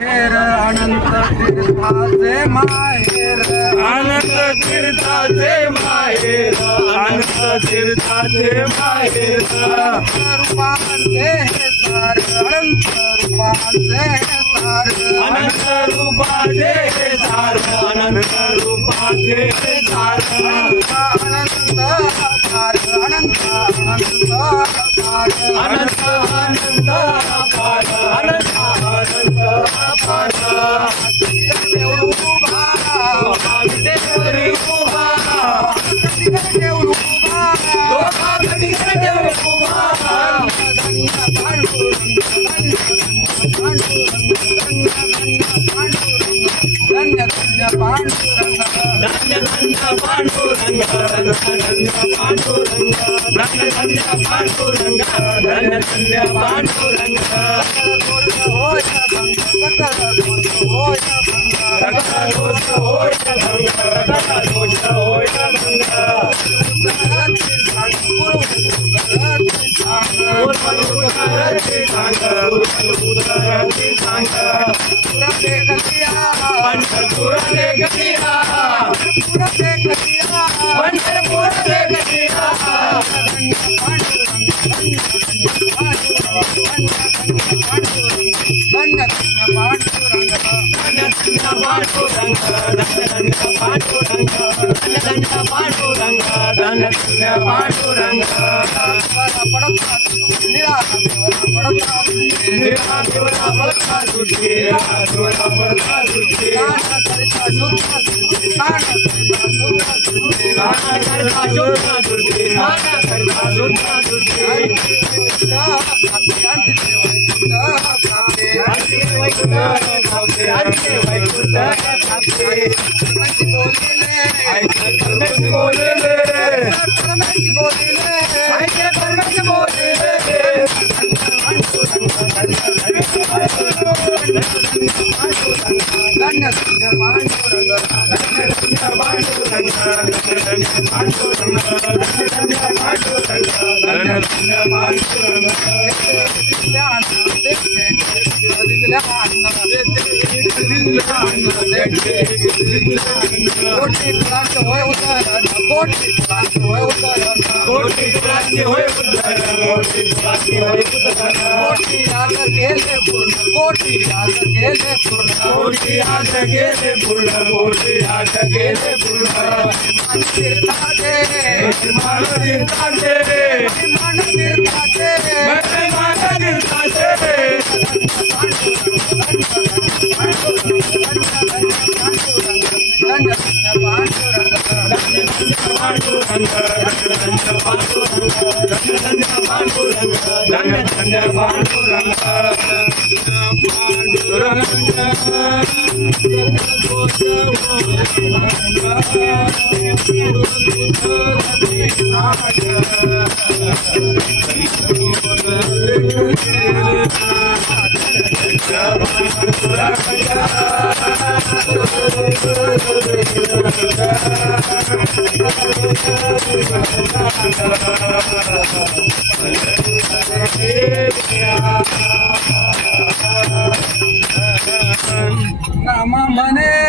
अनंत तीर्थाचे माहेर अनंत तीर्थाचे माहेर अनंत तीर्थाचे माहेर रूपांचे सार अनंत रूपांचे सार अनंत रूपाचे सार अनंत रूपाचे सार अनंत अपार अनंत अनंत अपार अनंत अनंत अपार अनंत अनंत अपार देव उभा विटेवरी उभा देव उभा लोका कटिगरे उभा धन्य धन्य पांडुरंग धन्य धन्य पांडुरंग धन्य पांडुरंग धन्य धन्य पांडुरंग धन्य धन्य पांडुरंग होय भंग सकल दोष होय भंग सकल दोष होय भंग सकल दोष होय भंग उतरती सांग उतरती सांग पंढरपूर ले गलिया पंढरपूर ले गलिया धन्य धन्य पांडुरंग धन्य धन्य पांडुरंग धन्य धन्य पांडुरंग धन्य धन्य पांडुरंग धन्य धन्य पांडुरंग निरा देवरा पडता सुट्टी निरा देवरा पडता सुट्टी गाणं करता शोधता सुट्टी गाणं करता शोधता सुट्टी धन्य धन्य पांडुरंग कोटी क्रांत होय उदाहरण कोटी क्रांत होय उदाहरण कोटी क्रांती होय उदाहरण कोटी क्रांती होय उदाहरण कोटी आज गेले पूर्ण कोटी आज गेले पूर्ण कोटी आज गेले पूर्ण कोटी आज गेले पूर्ण तीर्थाचे मान तीर्थाचे मान तीर्थाचे मान तीर्थाचे धन्य धन्य पांडुरंग पांडुरंग धन्य पांडुरंग धन्य पांडुरंग धन्य धन्य पांडुरंग नाम म्हणे